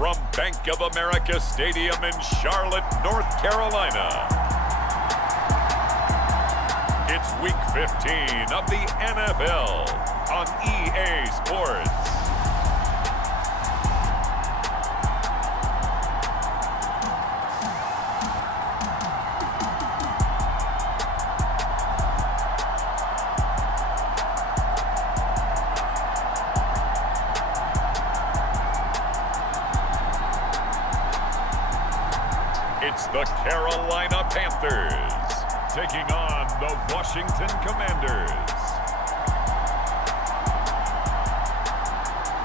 from Bank of America Stadium in Charlotte, North Carolina. It's Week 15 of the NFL on EA Sports. It's the Carolina Panthers taking on the Washington Commanders.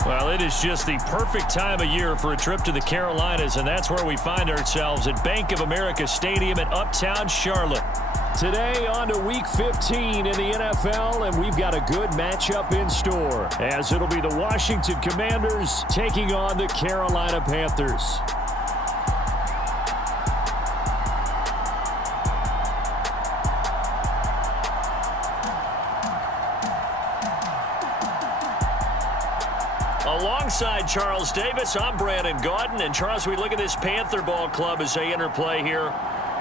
Well, it is just the perfect time of year for a trip to the Carolinas, and that's where we find ourselves at Bank of America Stadium in Uptown Charlotte. Today on to Week 15 in the NFL, and we've got a good matchup in store, as it'll be the Washington Commanders taking on the Carolina Panthers. Alongside Charles Davis, I'm Brandon Gaudin. And Charles, we look at this Panther ball club as they enter play here.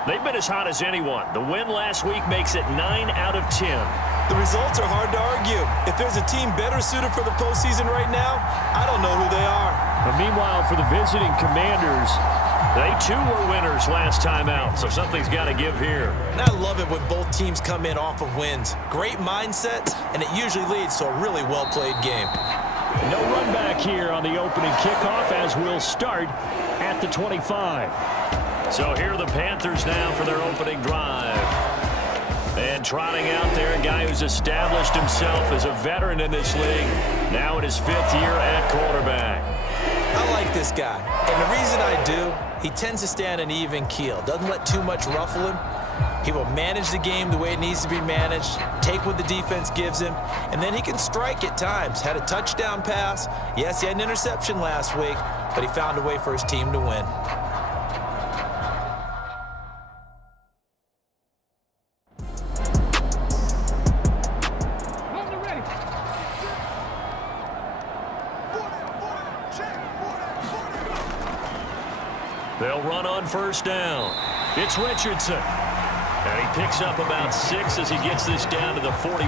They've been as hot as anyone. The win last week makes it 9 out of 10. The results are hard to argue. If there's a team better suited for the postseason right now, I don't know who they are. But meanwhile, for the visiting Commanders, they too were winners last time out, so something's got to give here. And I love it when both teams come in off of wins. Great mindsets, and it usually leads to a really well-played game. No run back here on the opening kickoff, as we'll start at the 25. So here are the Panthers now for their opening drive. And trotting out there, a guy who's established himself as a veteran in this league, now in his 5th year at quarterback. I like this guy, and the reason I do, he tends to stay on an even keel, doesn't let too much ruffle him. He will manage the game the way it needs to be managed, take what the defense gives him, and then he can strike at times. Had a touchdown pass. Yes, he had an interception last week, but he found a way for his team to win. They'll run on first down. It's Richardson. And he picks up about 6 as he gets this down to the 41.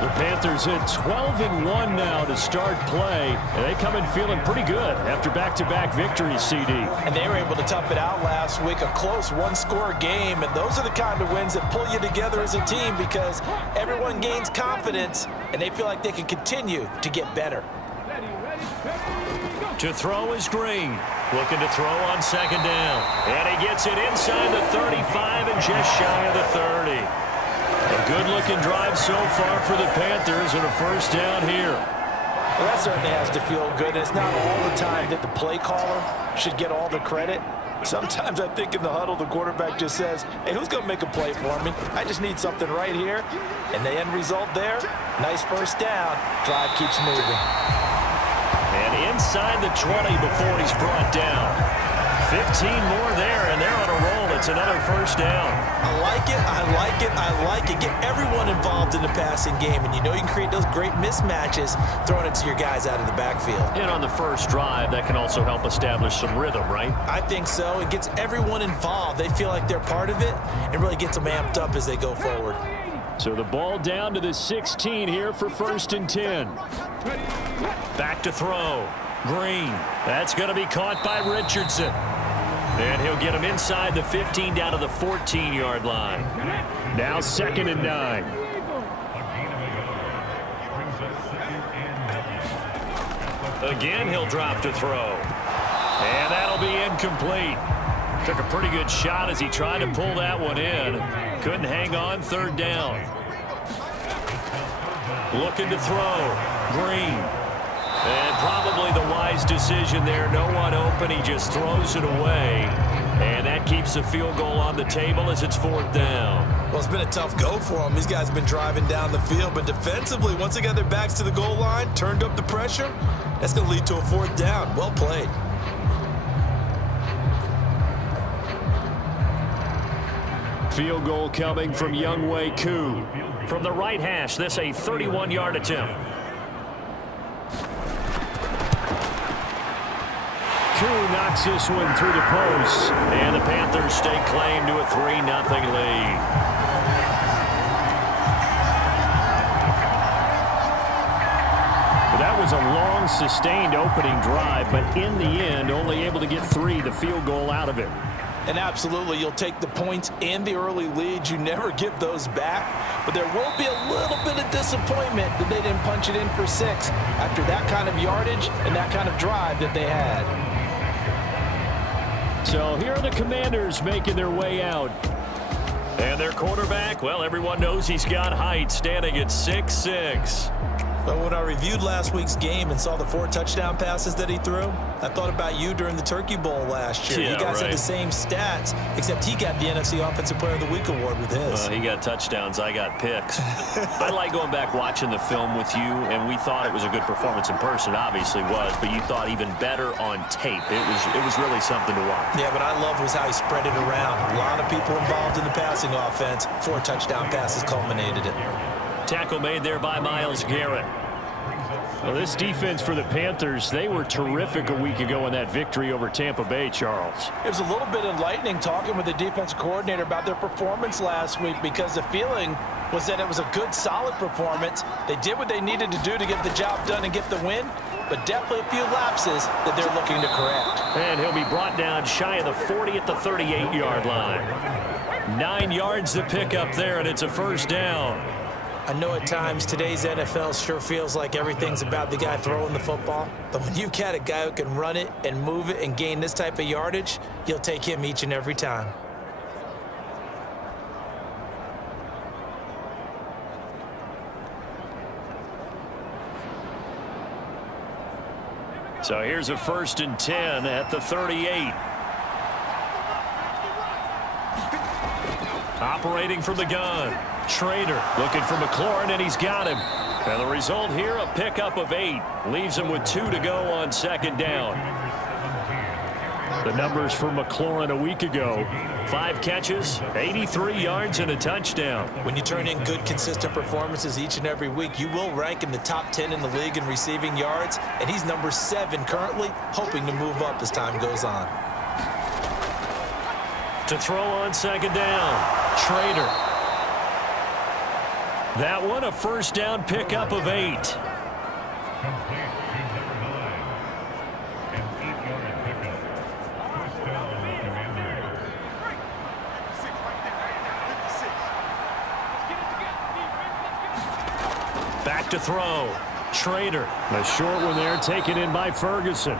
The Panthers hit 12-1 now to start play, and they come in feeling pretty good after back-to-back victories, CD. And they were able to tough it out last week, a close one-score game, and those are the kind of wins that pull you together as a team because everyone gains confidence, and they feel like they can continue to get better. To throw is Green. Looking to throw on second down. And he gets it inside the 35 and just shy of the 30. A good-looking drive so far for the Panthers and a first down here. Well, that certainly has to feel good. It's not all the time that the play caller should get all the credit. Sometimes I think in the huddle, the quarterback just says, hey, who's going to make a play for me? I just need something right here. And the end result there, nice first down. Drive keeps moving. And inside the 20 before he's brought down. 15 more there, and they're on a roll. It's another first down. I like it, I like it, I like it. Get everyone involved in the passing game, and you know you can create those great mismatches throwing it to your guys out of the backfield. And on the first drive, that can also help establish some rhythm, right? I think so. It gets everyone involved. They feel like they're part of it and really gets them amped up as they go forward. So the ball down to the 16 here for 1st and 10. Back to throw. Green. That's going to be caught by Richardson. And he'll get him inside the 15 down to the 14-yard line. Now 2nd and 9. Again, he'll drop to throw. And that'll be incomplete. Took a pretty good shot as he tried to pull that one in. Couldn't hang on, 3rd down. Looking to throw. Green. And probably the wise decision there. No one open. He just throws it away. And that keeps the field goal on the table as it's 4th down. Well, it's been a tough go for them. These guys have been driving down the field. But defensively, once they got their backs to the goal line, turned up the pressure, that's going to lead to a 4th down. Well played. Field goal coming from Younghoe Koo. From the right hash, this a 31-yard attempt. Koo knocks this one through the post. And the Panthers stake claim to a 3-0 lead. That was a long, sustained opening drive, but in the end, only able to get the field goal out of it. And absolutely, you'll take the points and the early leads. You never give those back. But there will be a little bit of disappointment that they didn't punch it in for 6 after that kind of yardage and that kind of drive that they had. So here are the Commanders making their way out. And their quarterback, well, everyone knows he's got height, standing at 6'6". But when I reviewed last week's game and saw the 4 touchdown passes that he threw, I thought about you during the Turkey Bowl last year. Yeah, you guys had the same stats, except he got the NFC Offensive Player of the Week award with his. He got touchdowns. I got picks. I like going back watching the film with you, and we thought it was a good performance in person. Obviously was, but you thought even better on tape. It was really something to watch. Yeah, but I love was how he spread it around. A lot of people involved in the passing offense. 4 touchdown passes culminated it. Tackle made there by Myles Garrett. Well, this defense for the Panthers, they were terrific a week ago in that victory over Tampa Bay, Charles. It was a little bit enlightening talking with the defensive coordinator about their performance last week, because the feeling was that it was a good, solid performance. They did what they needed to do to get the job done and get the win, but definitely a few lapses that they're looking to correct. And he'll be brought down shy of the 40 at the 38-yard line. 9 yards to pick up there, and it's a first down. I know at times today's NFL sure feels like everything's about the guy throwing the football. But when you got a guy who can run it and move it and gain this type of yardage, you'll take him each and every time. So here's a 1st and 10 at the 38. Operating from the gun. Trader looking for McLaurin, and he's got him. And the result here, a pickup of 8. Leaves him with 2 to go on 2nd down. The numbers for McLaurin a week ago. 5 catches, 83 yards, and a touchdown. When you turn in good, consistent performances each and every week, you will rank in the top 10 in the league in receiving yards. And he's number 7 currently, hoping to move up as time goes on. To throw on 2nd down. Trader. That one, a 1st down pickup of 8. Back to throw. Trader. A short one there, taken in by Ferguson.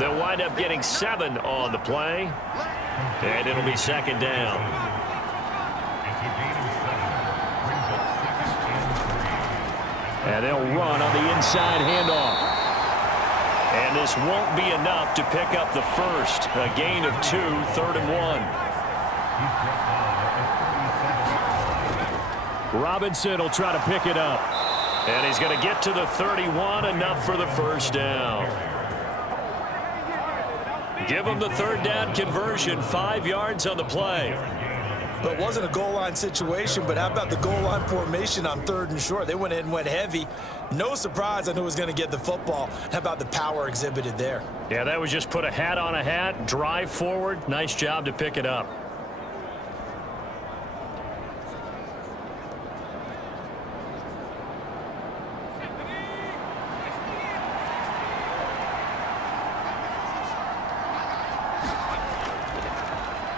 They'll wind up getting 7 on the play. And it'll be 2nd down. And they'll run on the inside handoff. And this won't be enough to pick up the first. A gain of 2, 3rd and 1. Robinson will try to pick it up. And he's going to get to the 31, enough for the 1st down. Give him the 3rd down conversion, 5 yards on the play. But it wasn't a goal line situation, but how about the goal line formation on 3rd and short? They went in and went heavy. No surprise on who was going to get the football. How about the power exhibited there? Yeah, that was just put a hat on a hat, drive forward. Nice job to pick it up.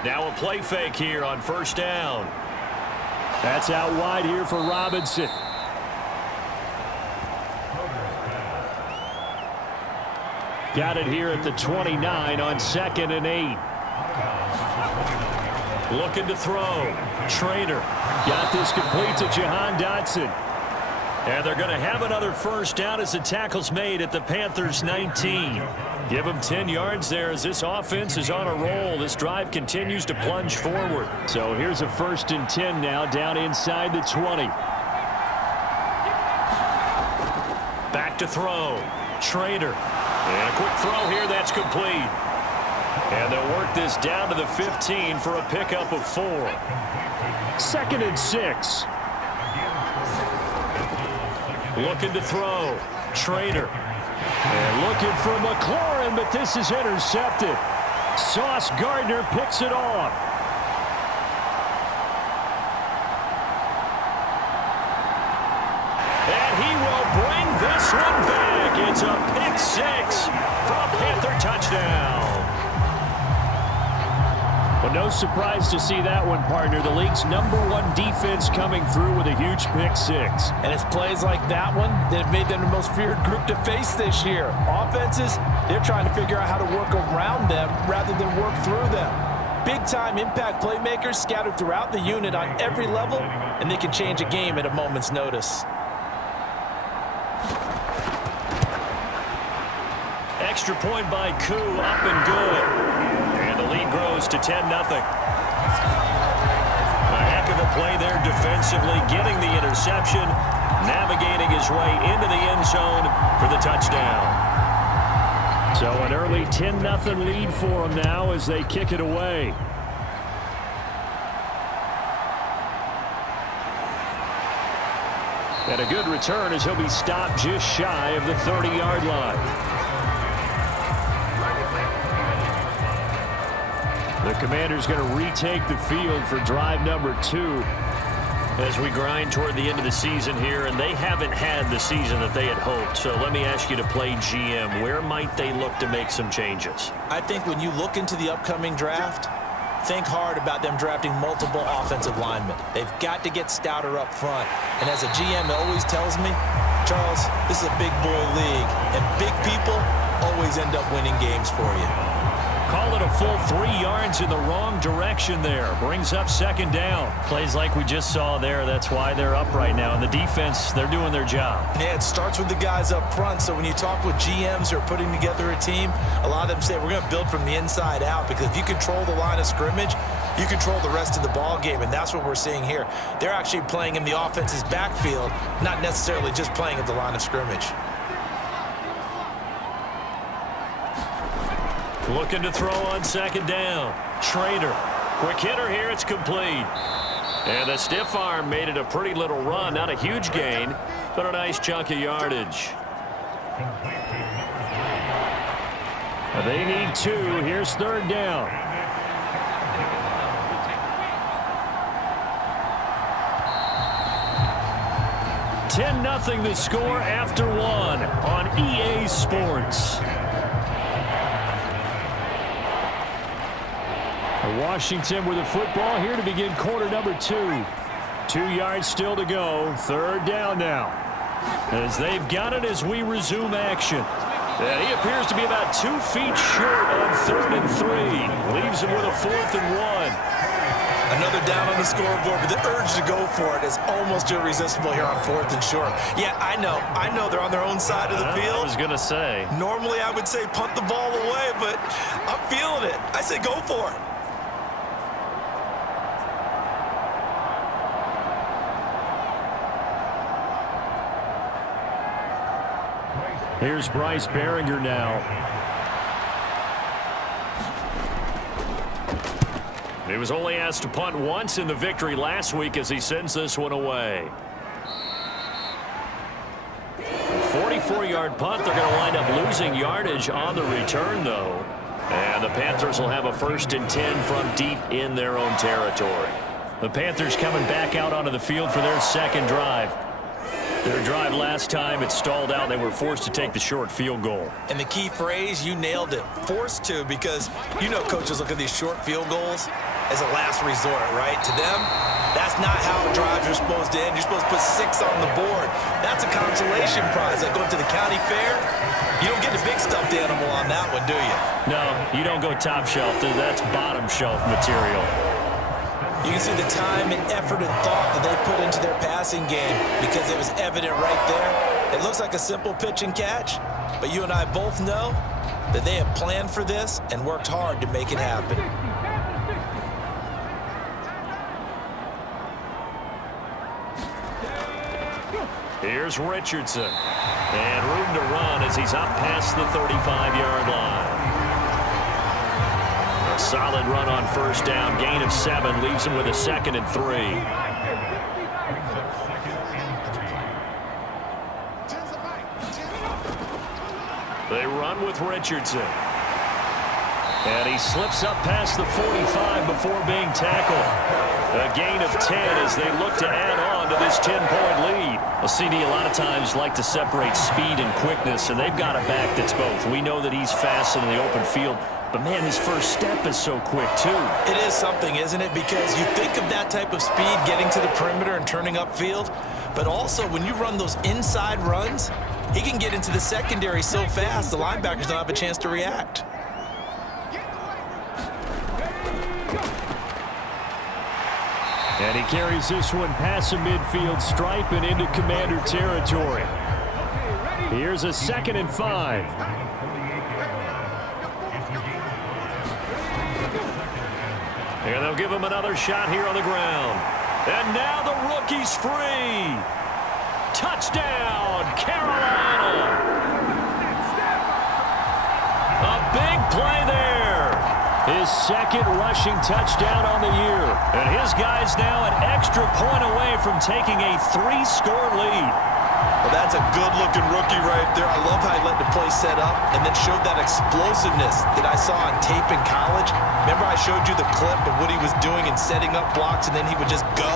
Now a play fake here on 1st down. That's out wide here for Robinson. Got it here at the 29 on 2nd and 8. Looking to throw. Trader got this complete to Jahan Dotson. And they're going to have another 1st down as the tackle's made at the Panthers 19. Give them 10 yards there as this offense is on a roll. This drive continues to plunge forward. So here's a 1st and 10 now, down inside the 20. Back to throw. Trader. And a quick throw here, that's complete. And they'll work this down to the 15 for a pickup of 4. 2nd and 6. Looking to throw. Trader. And look looking for McLaurin, but this is intercepted. Sauce Gardner picks it off. And he will bring this one back. It's a pick six for a Panther touchdown. Well, no surprise to see that one, partner. The league's #1 defense coming through with a huge pick six. And it's plays like that one that have made them the most feared group to face this year. Offenses, they're trying to figure out how to work around them rather than work through them. Big-time impact playmakers scattered throughout the unit on every level, and they can change a game at a moment's notice. Extra point by Koo, up and good. And the lead grows to 10-0. A heck of a play there defensively, getting the interception, navigating his way into the end zone for the touchdown. So an early 10-0 lead for them now as they kick it away. And a good return as he'll be stopped just shy of the 30-yard line. The Commanders going to retake the field for drive number 2 as we grind toward the end of the season here, and they haven't had the season that they had hoped. So let me ask you to play GM. Where might they look to make some changes? I think when you look into the upcoming draft, think hard about them drafting multiple offensive linemen. They've got to get stouter up front. And as a GM that always tells me, Charles, this is a big boy league, and big people always end up winning games for you. Call it a full 3 yards in the wrong direction there. Brings up second down. Plays like we just saw there. That's why they're up right now. And the defense, they're doing their job. Yeah, it starts with the guys up front. So when you talk with GMs who are putting together a team, a lot of them say we're going to build from the inside out, because if you control the line of scrimmage, you control the rest of the ball game, and that's what we're seeing here. They're actually playing in the offense's backfield, not necessarily just playing at the line of scrimmage. Looking to throw on second down. Schrader. Quick hitter here. It's complete. And the stiff arm made it a pretty little run. Not a huge gain, but a nice chunk of yardage. They need 2. Here's third down. $10-0 the score after 1 on EA Sports. Washington with the football here to begin quarter number 2. 2 yards still to go. Third down now. As they've got it as we resume action. And he appears to be about 2 feet short on 3rd and 3. Leaves him with a 4th and 1. Another down on the scoreboard, but the urge to go for it is almost irresistible here on 4th and short. Yeah, I know they're on their own side of the field. I was going to say. Normally I would say punt the ball away, but I'm feeling it. I say go for it. Here's Bryce Behringer now. He was only asked to punt once in the victory last week as he sends this one away. 44-yard punt. They're going to wind up losing yardage on the return, though. And the Panthers will have a 1st and 10 from deep in their own territory. The Panthers coming back out onto the field for their second drive. Their drive last time, it stalled out. They were forced to take the short field goal. And the key phrase, you nailed it, forced to, because you know coaches look at these short field goals as a last resort, right? To them, that's not how drives are supposed to end. You're supposed to put 6 on the board. That's a consolation prize. Like going to the county fair, you don't get the big stuffed animal on that one, do you? No, you don't go top shelf. That's bottom shelf material. You can see the time and effort and thought that they put into their passing game, because it was evident right there. It looks like a simple pitch and catch, but you and I both know that they have planned for this and worked hard to make it happen. Here's Richardson. And room to run as he's up past the 35-yard line. A solid run on 1st down. Gain of 7 leaves him with a 2nd and 3. They run with Richardson. And he slips up past the 45 before being tackled. A gain of 10 as they look to add on to this 10-point lead. Well, CD, a lot of times like to separate speed and quickness, and they've got a back that's both. We know that he's fast in the open field, but, man, his first step is so quick, too. It is something, isn't it? Because you think of that type of speed getting to the perimeter and turning upfield, but also when you run those inside runs, he can get into the secondary so fast the linebackers don't have a chance to react. And he carries this one past the midfield stripe and into Commander territory. Here's a 2nd and 5. And they'll give him another shot here on the ground. And now the rookie's free. Touchdown, Carolina. A big play there. His 2nd rushing touchdown on the year. And his guy's now an extra point away from taking a 3-score lead. Well, that's a good-looking rookie right there. I love how he let the play set up and then showed that explosiveness that I saw on tape in college. Remember I showed you the clip of what he was doing and setting up blocks, and then he would just go?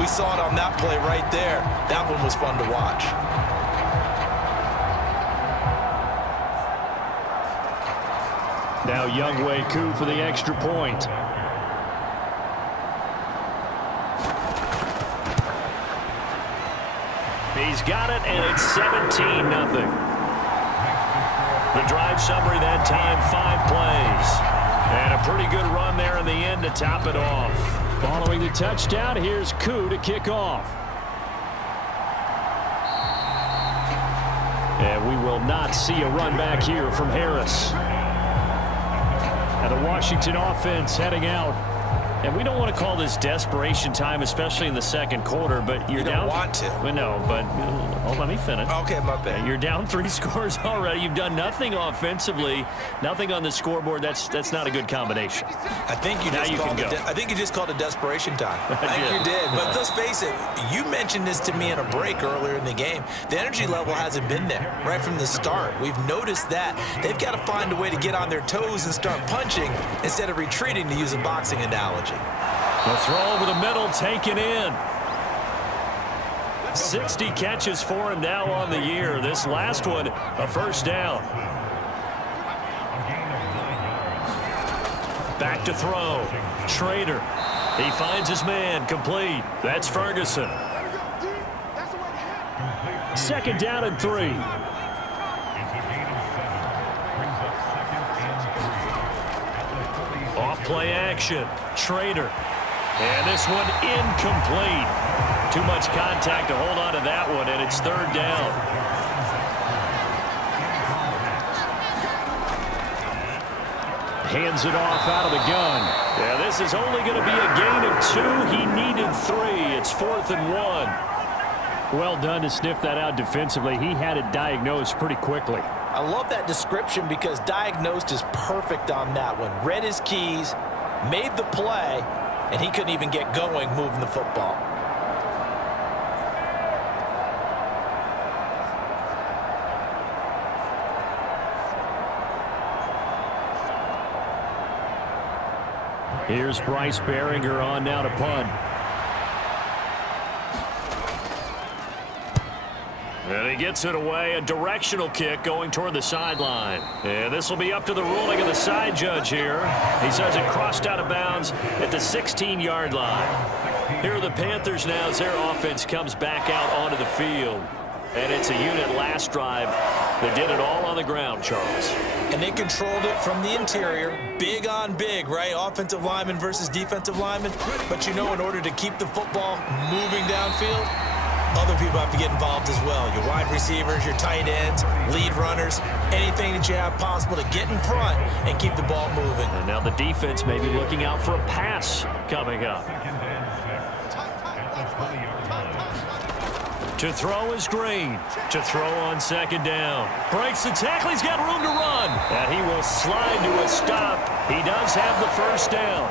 We saw it on that play right there. That one was fun to watch. Now Younghoe Koo for the extra point. He's got it, and it's 17-0. The drive summary that time, 5 plays. And a pretty good run there in the end to top it off. Following the touchdown, here's Koo to kick off. And we will not see a run back here from Harris. And the Washington offense heading out. And we don't want to call this desperation time, especially in the 2nd quarter, but you're down. You don't want to. Well, no, but let me finish. Okay, my bad. You're down 3 scores already. You've done nothing offensively, nothing on the scoreboard. That's not a good combination. I think you just called it desperation time. I think you did. But let's face it, you mentioned this to me in a break earlier in the game. The energy level hasn't been there right from the start. We've noticed that. They've got to find a way to get on their toes and start punching instead of retreating, to use a boxing analogy. The throw over the middle, taken in. 60 catches for him now on the year. This last one, a 1st down. Back to throw. Schrader. He finds his man, complete. That's Ferguson. 2nd down and 3. Off play action. Schrader. And this one incomplete. Too much contact to hold on to that one, and it's 3rd down. Hands it off out of the gun. Yeah, this is only going to be a gain of 2. He needed 3. It's 4th and 1. Well done to sniff that out defensively. He had it diagnosed pretty quickly. I love that description because diagnosed is perfect on that one. Read his keys, made the play, and he couldn't even get going moving the football. Here's Bryce Behringer on now to punt. And he gets it away, a directional kick going toward the sideline. And this will be up to the ruling of the side judge here. He says it crossed out of bounds at the 16-yard line. Here are the Panthers now as their offense comes back out onto the field. And it's a unit last drive that did it all on the ground, Charles. And they controlled it from the interior, big on big, right? Offensive lineman versus defensive lineman. But you know, in order to keep the football moving downfield, other people have to get involved as well. Your wide receivers, your tight ends, lead runners, anything that you have possible to get in front and keep the ball moving. And now the defense may be looking out for a pass coming up. To throw is Green. To throw on 2nd down. Breaks the tackle. He's got room to run. And he will slide to a stop. He does have the 1st down.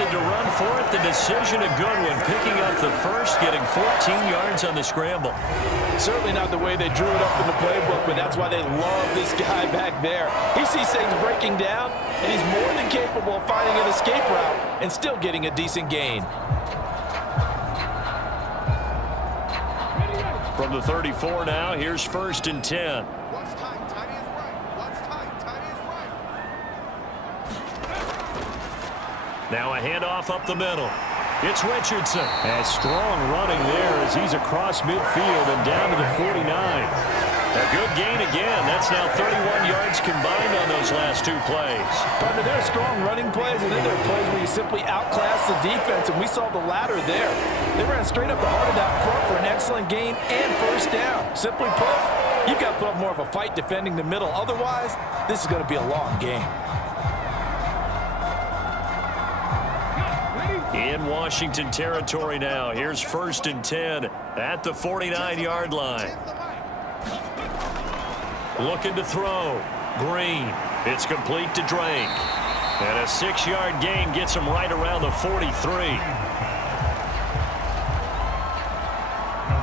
opted to run for it. The decision a good one. Picking up the first, getting 14 yards on the scramble. Certainly not the way they drew it up in the playbook, but that's why they love this guy back there. He sees things breaking down, and he's more than capable of finding an escape route and still getting a decent gain. From the 34 now, here's 1st and 10. Now a handoff up the middle. It's Richardson. And strong running there as he's across midfield and down to the 49. A good gain again. That's now 31 yards combined on those last 2 plays. Partner, there are strong running plays, and then there are plays where you simply outclass the defense, and we saw the latter there. They ran straight up the heart of that front for an excellent gain and 1st down. Simply put, you've got to put up more of a fight defending the middle. Otherwise, this is going to be a long game. In Washington territory now. Here's 1st and 10 at the 49-yard line. Looking to throw. Green. It's complete to Drake. And a 6-yard gain gets him right around the 43.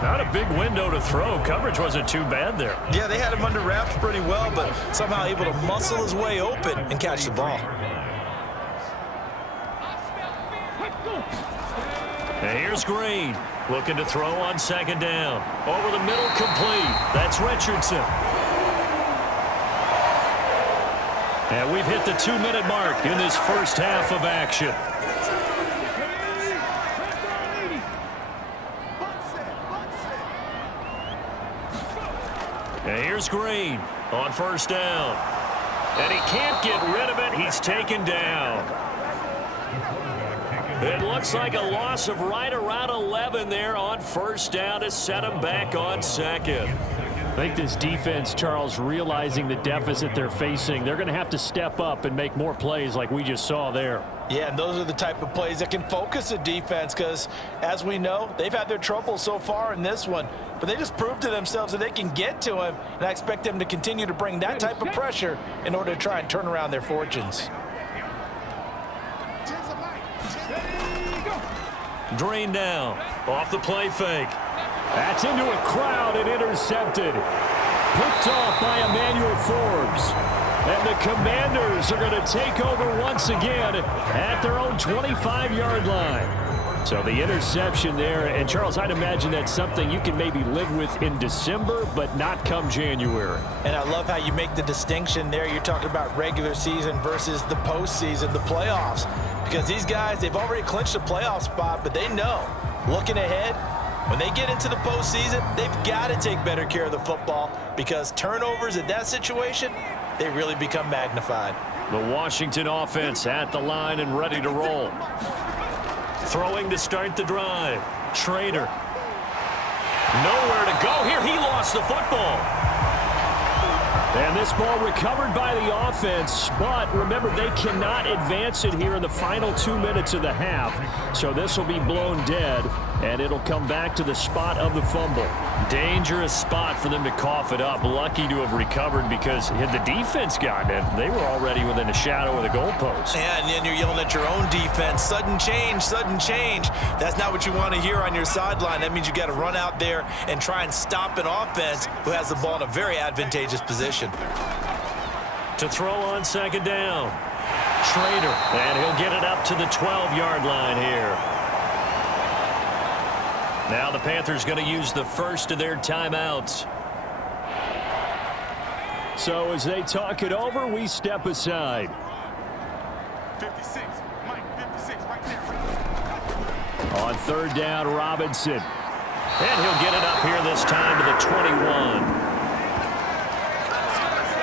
Not a big window to throw. Coverage wasn't too bad there. Yeah, they had him under wraps pretty well, but somehow able to muscle his way open and catch the ball. And here's Green. Looking to throw on 2nd down. Over the middle, complete. That's Richardson. And we've hit the 2-minute mark in this first half of action. And here's Green on 1st down. And he can't get rid of it. He's taken down. It looks like a loss of right around 11 there on 1st down to set him back on 2nd. I think this defense, Charles, realizing the deficit they're facing, they're going to have to step up and make more plays like we just saw there. Yeah, and those are the type of plays that can focus a defense because, as we know, they've had their trouble so far in this one. But they just proved to themselves that they can get to him, and I expect them to continue to bring that type of pressure in order to try and turn around their fortunes. Drained down. Off the play fake. That's into a crowd and intercepted. Picked off by Emmanuel Forbes. And the Commanders are going to take over once again at their own 25-yard line. So the interception there, and Charles, I'd imagine that's something you can maybe live with in December, but not come January. And I love how you make the distinction there. You're talking about regular season versus the postseason, the playoffs. Because these guys, they've already clinched a playoff spot, but they know, looking ahead, when they get into the postseason, they've got to take better care of the football because turnovers in that situation, they really become magnified. The Washington offense at the line and ready to roll. Throwing to start the drive. Schrader. Nowhere to go here. He lost the football. And this ball recovered by the offense, but remember, they cannot advance it here in the final 2 minutes of the half. So this will be blown dead, and it'll come back to the spot of the fumble. Dangerous spot for them to cough it up. Lucky to have recovered because had the defense gotten it, they were already within a shadow of the goalpost. Yeah, and then you're yelling at your own defense. Sudden change, sudden change. That's not what you want to hear on your sideline. That means you got to run out there and try and stop an offense who has the ball in a very advantageous position. To throw on 2nd down. Schrader, and he'll get it up to the 12-yard line here. Now the Panthers going to use the first of their timeouts. So as they talk it over, we step aside. 56, Mike, 56, right there. On 3rd down, Robinson. And he'll get it up here this time to the 21.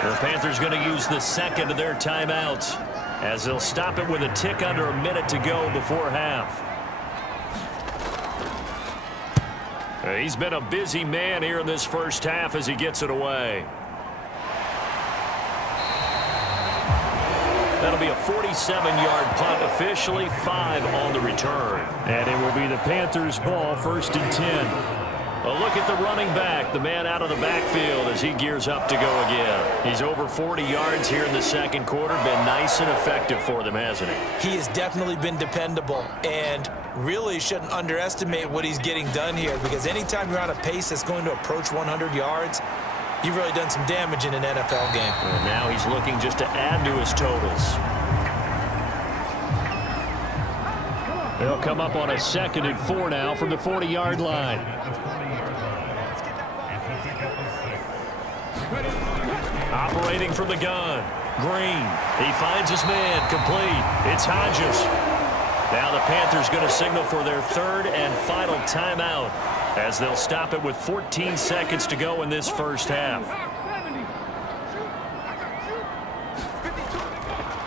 The Panthers going to use the second of their timeouts as they'll stop it with a tick under a minute to go before half. He's been a busy man here in this first half as he gets it away. That'll be a 47-yard punt, officially 5 on the return. And it will be the Panthers' ball, 1st and 10. A look at the running back, the man out of the backfield as he gears up to go again. He's over 40 yards here in the second quarter. Been nice and effective for them, hasn't he? He has definitely been dependable and really shouldn't underestimate what he's getting done here, because anytime you're on a pace that's going to approach 100 yards, you've really done some damage in an NFL game. And now he's looking just to add to his totals. They'll come up on a 2nd and 4 now from the 40-yard line. Operating from the gun. Green. He finds his man. Complete. It's Hodges. Now the Panthers going to signal for their 3rd and final timeout as they'll stop it with 14 seconds to go in this first half.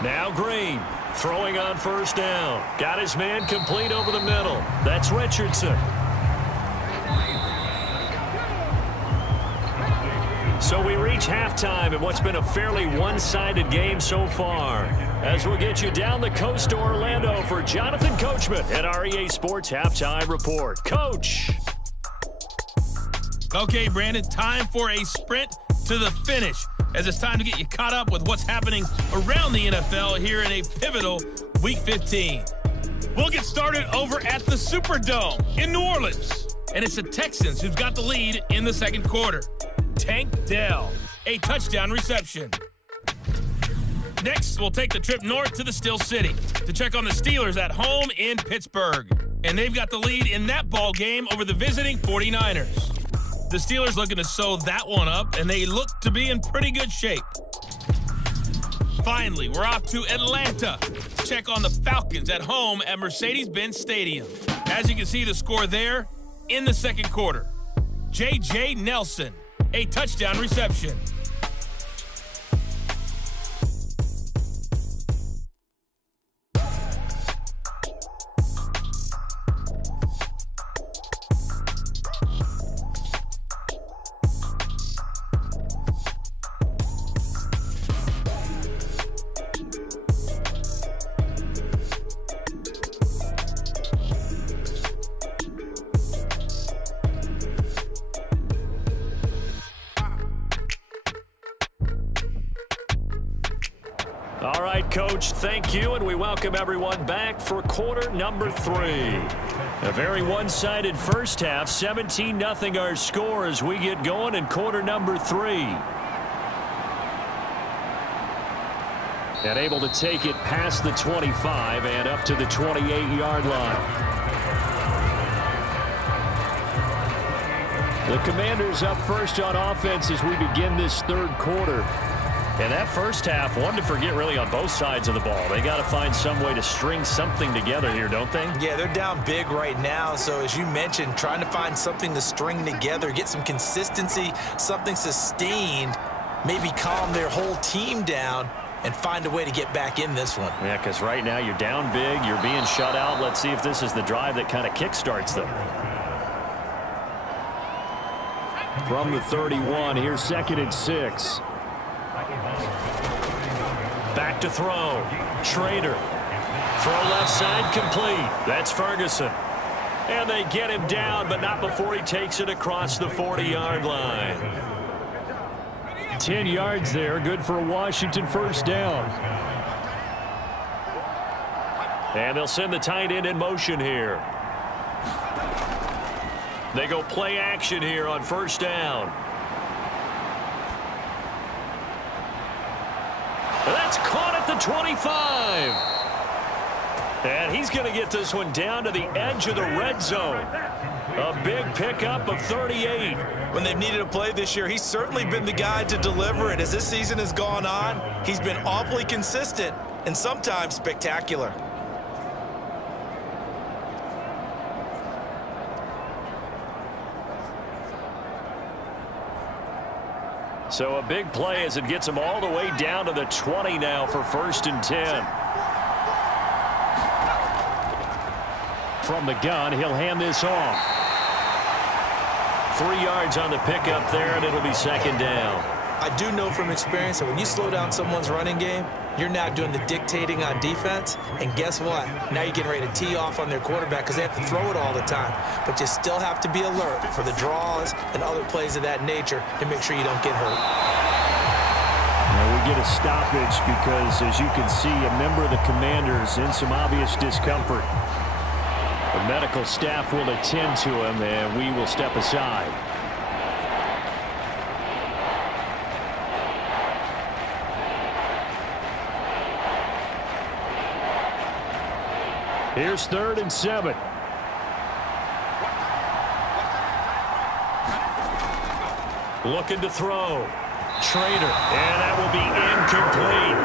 Now Green. Throwing on 1st down. Got his man complete over the middle. That's Richardson. So we reach halftime in what's been a fairly one-sided game so far. As we'll get you down the coast to Orlando for Jonathan Coachman at our EA Sports Halftime Report. Coach. Okay, Brandon, time for a sprint to the finish, as it's time to get you caught up with what's happening around the NFL here in a pivotal Week 15. We'll get started over at the Superdome in New Orleans, and it's the Texans who've got the lead in the second quarter. Tank Dell, a touchdown reception. Next, we'll take the trip north to the Steel City to check on the Steelers at home in Pittsburgh, and they've got the lead in that ball game over the visiting 49ers. The Steelers looking to sew that one up, and they look to be in pretty good shape. Finally, we're off to Atlanta to check on the Falcons at home at Mercedes-Benz Stadium. As you can see the score there in the second quarter. J.J. Nelson, a touchdown reception. All right, Coach, thank you, and we welcome everyone back for quarter number 3. A very one-sided first half, 17-0 our score as we get going in quarter number 3. And able to take it past the 25 and up to the 28-yard line. The Commanders up first on offense as we begin this third quarter. And that first half, one to forget really on both sides of the ball. They got to find some way to string something together here, don't they? Yeah, they're down big right now. So as you mentioned, trying to find something to string together, get some consistency, something sustained, maybe calm their whole team down and find a way to get back in this one. Yeah, because right now you're down big, you're being shut out. Let's see if this is the drive that kind of kickstarts them. From the 31, here's 2nd and 6. Back to throw. Schrader. Throw left side complete. That's Ferguson. And they get him down, but not before he takes it across the 40-yard line. 10 yards there. Good for a Washington first down. And they'll send the tight end in motion here. They go play action here on first down. That's caught at the 25. And he's going to get this one down to the edge of the red zone. A big pickup of 38. When they've needed a play this year, he's certainly been the guy to deliver it. As this season has gone on, he's been awfully consistent and sometimes spectacular. So a big play as it gets him all the way down to the 20 now for 1st and 10. From the gun, he'll hand this off. 3 yards on the pickup there, and it'll be 2nd down. I do know from experience that when you slow down someone's running game, you're now doing the dictating on defense, and guess what? Now you're getting ready to tee off on their quarterback because they have to throw it all the time. But you still have to be alert for the draws and other plays of that nature to make sure you don't get hurt. Now we get a stoppage because, as you can see, a member of the Commanders in some obvious discomfort. The medical staff will attend to him, and we will step aside. Here's 3rd and 7. Looking to throw. Trader, and that will be incomplete.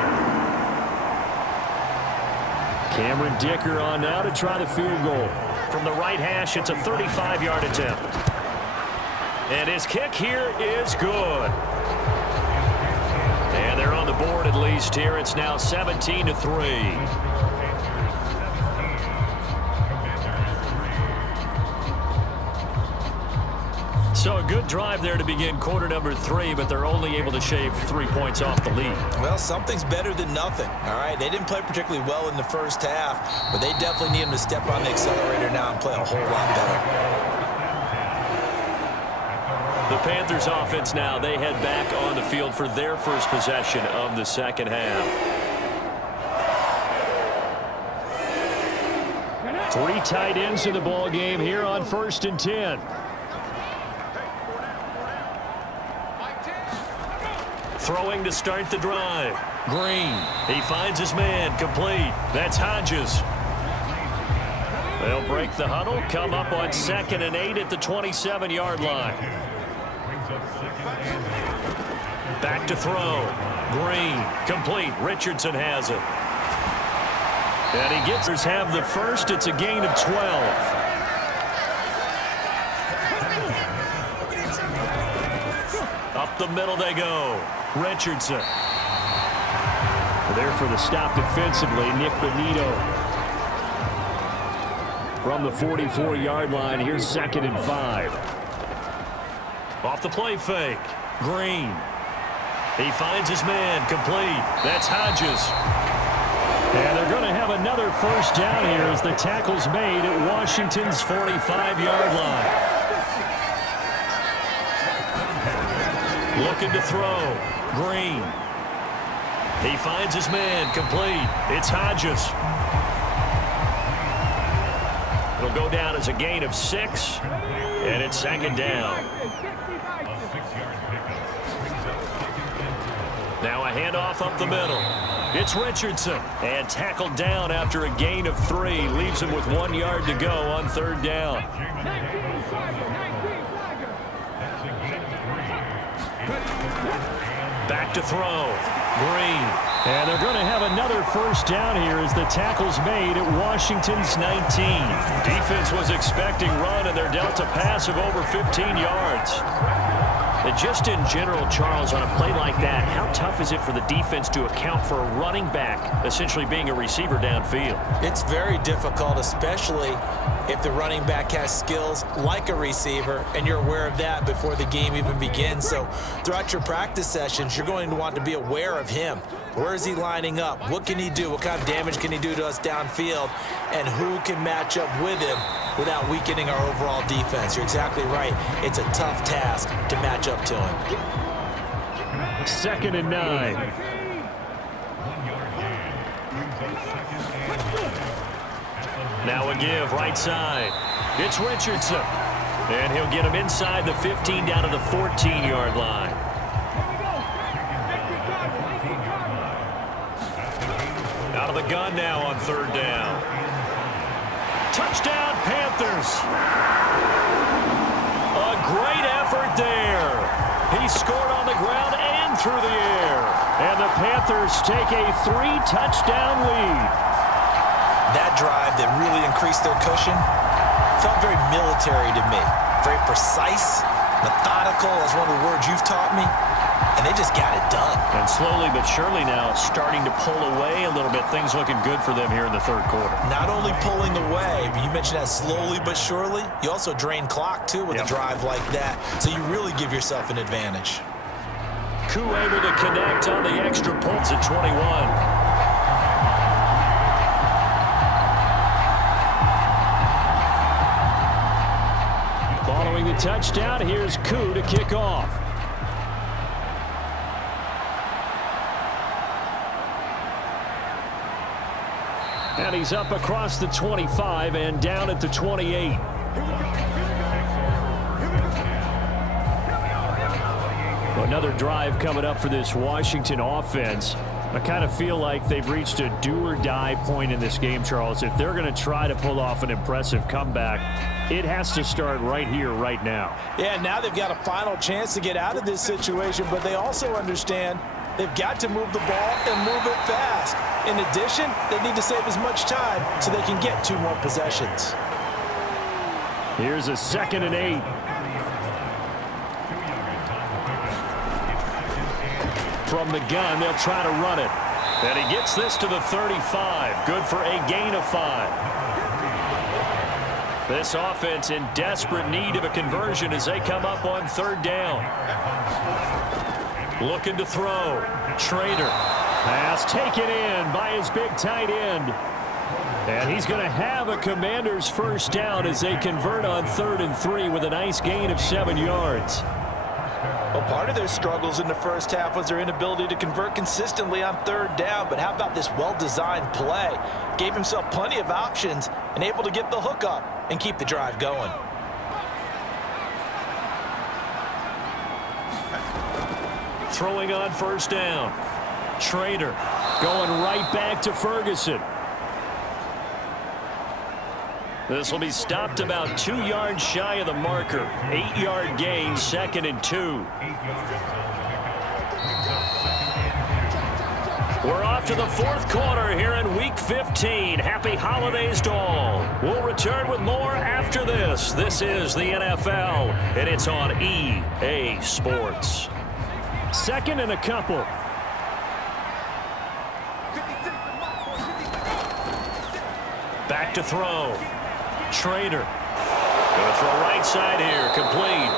Cameron Dicker on now to try the field goal. From the right hash, it's a 35-yard attempt. And his kick here is good. And they're on the board at least here. It's now 17-3. So a good drive there to begin quarter number 3, but they're only able to shave 3 points off the lead. Well, something's better than nothing, all right? They didn't play particularly well in the first half, but they definitely need them to step on the accelerator now and play a whole lot better. The Panthers offense now, they head back on the field for their first possession of the second half. 3 tight ends in the ball game here on 1st and 10. Throwing to start the drive. Green. He finds his man. Complete. That's Hodges. They'll break the huddle. Come up on 2nd and 8 at the 27-yard line. Back to throw. Green. Complete. Richardson has it. And he gets us have the first. It's a gain of 12. Up the middle they go. Richardson. There for the stop defensively, Nick Bonito. From the 44-yard line, here's 2nd and 5. Off the play fake. Green. He finds his man. Complete. That's Hodges. And they're going to have another first down here as the tackle's made at Washington's 45-yard line. Looking to throw. Green. He finds his man. Complete. It's Hodges. It'll go down as a gain of 6. And it's 2nd down. Now a handoff up the middle. It's Richardson. And tackled down after a gain of 3. Leaves him with 1 yard to go on 3rd down. Back to throw. Green. And they're going to have another first down here as the tackle's made at Washington's 19. Defense was expecting run, and they're dealt a pass of over 15 yards. And just in general, Charles, on a play like that, how tough is it for the defense to account for a running back essentially being a receiver downfield? It's very difficult, especially if the running back has skills like a receiver, and you're aware of that before the game even begins. So throughout your practice sessions, you're going to want to be aware of him. Where is he lining up? What can he do? What kind of damage can he do to us downfield? And who can match up with him without weakening our overall defense? You're exactly right. It's a tough task to match up to him. 2nd and 9. Now a give right side. It's Richardson. And he'll get him inside the 15 down to the 14-yard line. Out of the gun now on 3rd down. Touchdown, Panthers. A great effort there. He scored on the ground and through the air. And the Panthers take a 3-touchdown lead. That drive that really increased their cushion felt very military to me. Very precise, methodical, that's one of the words you've taught me. And they just got it done. And slowly but surely now starting to pull away a little bit. Things looking good for them here in the 3rd quarter. Not only pulling away, but you mentioned that slowly but surely. You also drain clock, too, with a drive like that. So you really give yourself an advantage. Koo able to connect on the extra points at 21. Following the touchdown, here's Koo to kick off. And he's up across the 25 and down at the 28. Another drive coming up for this Washington offense. I kind of feel like they've reached a do-or-die point in this game, Charles. If they're going to try to pull off an impressive comeback, it has to start right here, right now. Yeah, now they've got a final chance to get out of this situation, but they also understand they've got to move the ball and move it fast. In addition, they need to save as much time so they can get 2 more possessions. Here's a 2nd and 8. From the gun, they'll try to run it. And he gets this to the 35. Good for a gain of 5. This offense in desperate need of a conversion as they come up on 3rd down. Looking to throw. Trader. Pass taken in by his big tight end. And he's going to have a Commanders' 1st down as they convert on 3rd and 3 with a nice gain of 7 yards. Well, part of their struggles in the first half was their inability to convert consistently on 3rd down. But how about this well-designed play? Gave himself plenty of options and able to get the hook up and keep the drive going. Throwing on 1st down. Trader going right back to Ferguson. This will be stopped about 2 yards shy of the marker. 8-yard gain, 2nd and 2. We're off to the 4th quarter here in Week 15. Happy holidays to all. We'll return with more after this. This is the NFL, and it's on EA Sports. 2nd and a couple. Back to throw. Trader. Going to throw right side here. Complete.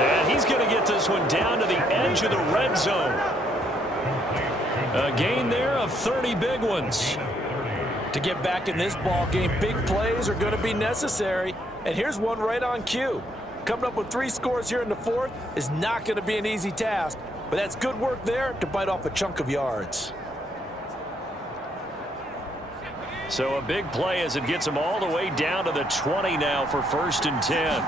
And he's going to get this one down to the edge of the red zone. A gain there of 30 big ones. To get back in this ball game, big plays are going to be necessary. And here's one right on cue. Coming up with 3 scores here in the 4th is not going to be an easy task. But that's good work there to bite off a chunk of yards. So a big play as it gets him all the way down to the 20 now for 1st and 10.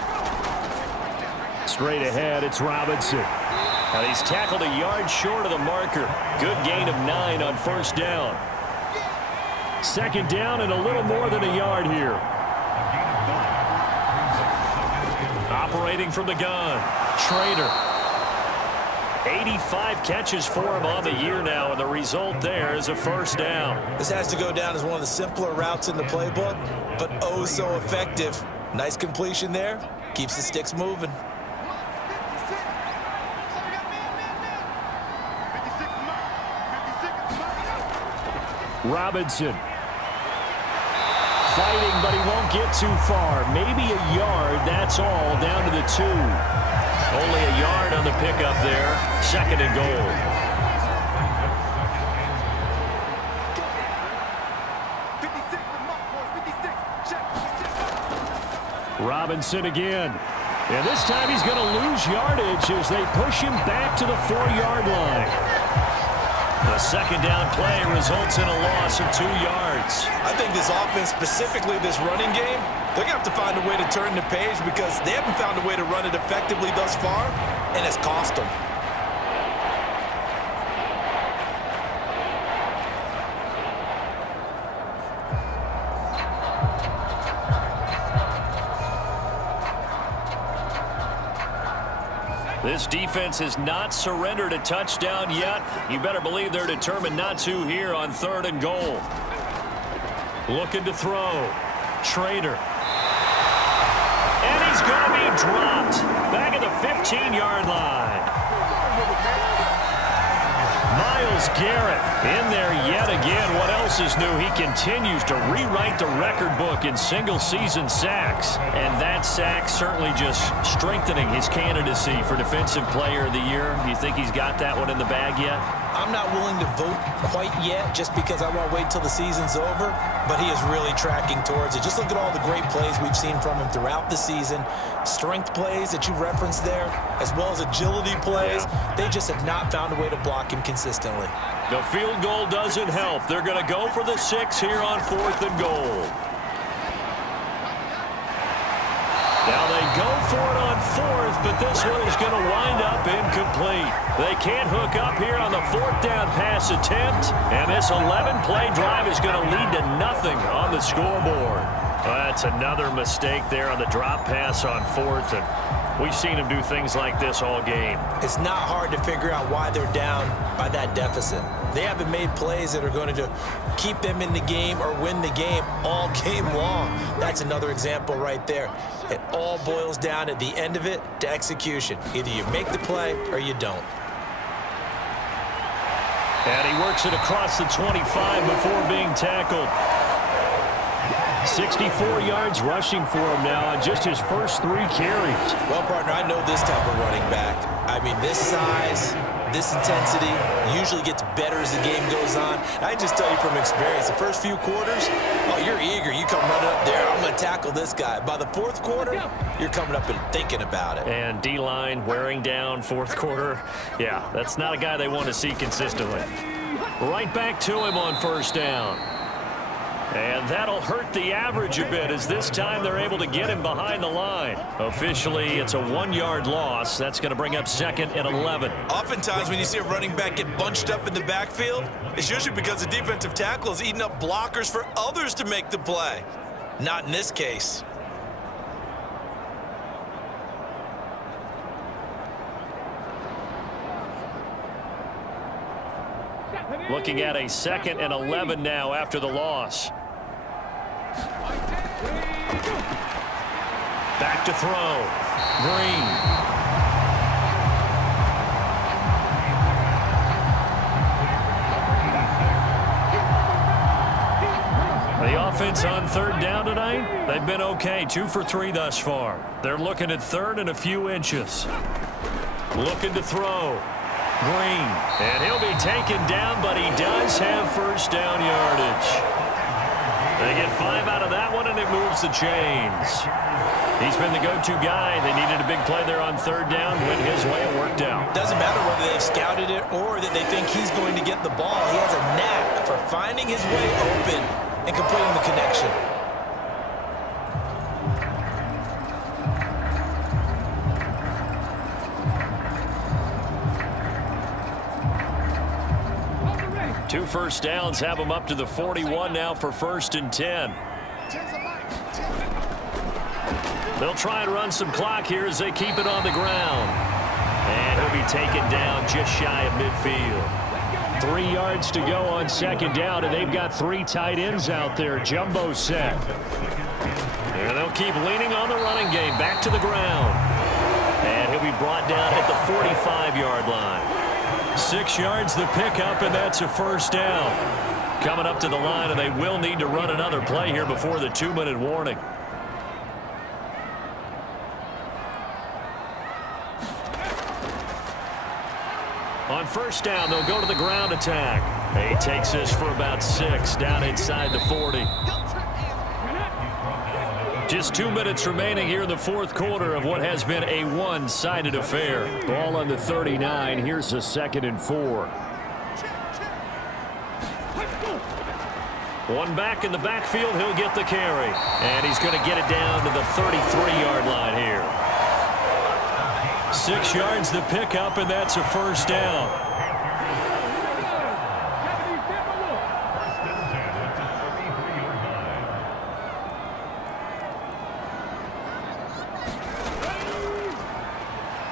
Straight ahead, it's Robinson. Now he's tackled a yard short of the marker. Good gain of 9 on 1st down. 2nd down and a little more than a yard here. Operating from the gun. Trader. 85 catches for him on the year now, and the result there is a 1st down. This has to go down as one of the simpler routes in the playbook, but oh so effective. Nice completion there. Keeps the sticks moving. Robinson. Fighting, but he won't get too far. Maybe a yard, that's all, down to the 2. Only a yard on the pickup there. 2nd and goal. Robinson again. And this time he's going to lose yardage as they push him back to the 4-yard line. The 2nd down play results in a loss of 2 yards. I think this offense, specifically this running game, they're going to have to find a way to turn the page because they haven't found a way to run it effectively thus far, and it's cost them. This defense has not surrendered a touchdown yet. You better believe they're determined not to here on 3rd and goal. Looking to throw. Trader. And he's going to be dropped. Back at the 15-yard line. Miles Garrett in there yet again. What else is new? He continues to rewrite the record book in single-season sacks. And that sack certainly just strengthening his candidacy for Defensive Player of the Year. Do you think he's got that one in the bag yet? I'm not willing to vote quite yet just because I want to wait till the season's over, but he is really tracking towards it. Just look at all the great plays we've seen from him throughout the season. Strength plays that you referenced there, as well as agility plays. They just have not found a way to block him consistently. The field goal doesn't help. They're going to go for the 6 here on 4th and goal. Now they go for it on 4th, but this one is going to wind up incomplete. They can't hook up here on the 4th down pass attempt, and this 11-play drive is going to lead to nothing on the scoreboard. Well, that's another mistake there on the drop pass on 4th, and we've seen him do things like this all game. It's not hard to figure out why they're down by that deficit. They haven't made plays that are going to keep them in the game or win the game all game long. That's another example right there. It all boils down at the end of it to execution. Either you make the play or you don't. And he works it across the 25 before being tackled. 64 yards rushing for him now on just his first 3 carries. Well, partner, I know this type of running back. I mean, this size, this intensity usually gets better as the game goes on. And I just tell you from experience, the first few quarters, oh, you're eager. You come running up there, I'm going to tackle this guy. By the 4th quarter, you're coming up and thinking about it. And D-line wearing down 4th quarter. Yeah, that's not a guy they want to see consistently. Right back to him on 1st down. And that'll hurt the average a bit as this time they're able to get him behind the line. Officially, it's a 1-yard loss. That's going to bring up 2nd and 11. Oftentimes when you see a running back get bunched up in the backfield, it's usually because the defensive tackle is eating up blockers for others to make the play. Not in this case. Looking at a 2nd and 11 now after the loss. Back to throw. Green. The offense on 3rd down tonight, they've been okay. 2 for 3 thus far. They're looking at 3rd and a few inches. Looking to throw. Green. And he'll be taken down, but he does have 1st down yardage. They get 5 out of that one, and it moves the chains. He's been the go-to guy. They needed a big play there on 3rd down. Went his way. It worked out. Doesn't matter whether they've scouted it or that they think he's going to get the ball. He has a knack for finding his way open and completing the connection. Two 1st downs have him up to the 41 now for 1st and 10. They'll try and run some clock here as they keep it on the ground. And he'll be taken down just shy of midfield. 3 yards to go on 2nd down, and they've got 3 tight ends out there. Jumbo set. And they'll keep leaning on the running game. Back to the ground. And he'll be brought down at the 45-yard line. 6 yards the pickup, and that's a 1st down. Coming up to the line, and they will need to run another play here before the 2-minute warning. On 1st down, they'll go to the ground attack. He takes this for about 6 down inside the 40. Just 2 minutes remaining here in the 4th quarter of what has been a one-sided affair. Ball on the 39. Here's a 2nd and 4. One back in the backfield. He'll get the carry. And he's going to get it down to the 33-yard line here. 6 yards the pickup, and that's a 1st down.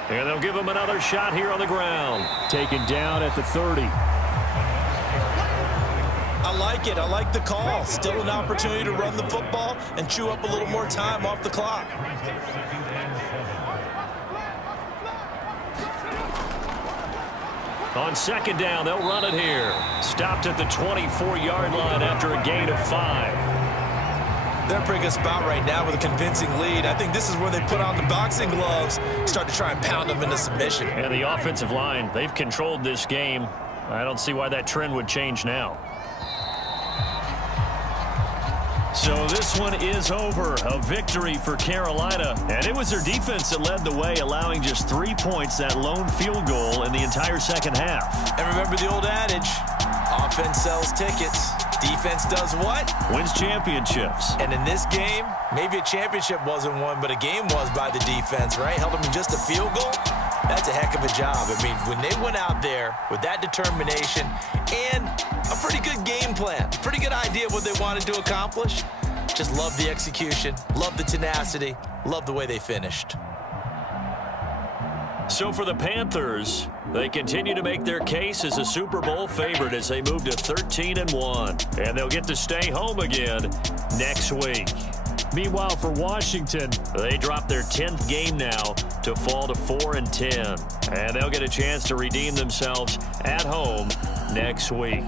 And they'll give him another shot here on the ground. Taken down at the 30. I like it. I like the call. Still an opportunity to run the football and chew up a little more time off the clock. On second down, they'll run it here. Stopped at the 24-yard line after a gain of 5. They're in a pretty good spot right now with a convincing lead. I think this is where they put on the boxing gloves, start to try and pound them into submission. And the offensive line, they've controlled this game. I don't see why that trend would change now. So this one is over. A victory for Carolina. And it was their defense that led the way, allowing just 3 points, that lone field goal in the entire second half. And remember the old adage, offense sells tickets. Defense does what? Wins championships. And in this game, maybe a championship wasn't won, but a game was by the defense, right? Held them in just a field goal. That's a heck of a job. I mean, when they went out there with that determination and a pretty good game plan, pretty good idea of what they wanted to accomplish, just love the execution, love the tenacity, love the way they finished. So for the Panthers, they continue to make their case as a Super Bowl favorite as they move to 13-1. And they'll get to stay home again next week. Meanwhile, for Washington, they drop their 10th game now to fall to 4-10. And they'll get a chance to redeem themselves at home next week.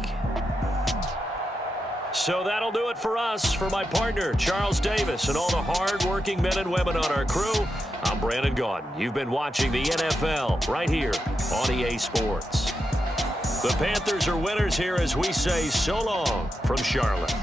So that'll do it for us. For my partner, Charles Davis, and all the hard-working men and women on our crew, I'm Brandon Gaudin. You've been watching the NFL right here on EA Sports. The Panthers are winners here as we say so long from Charlotte.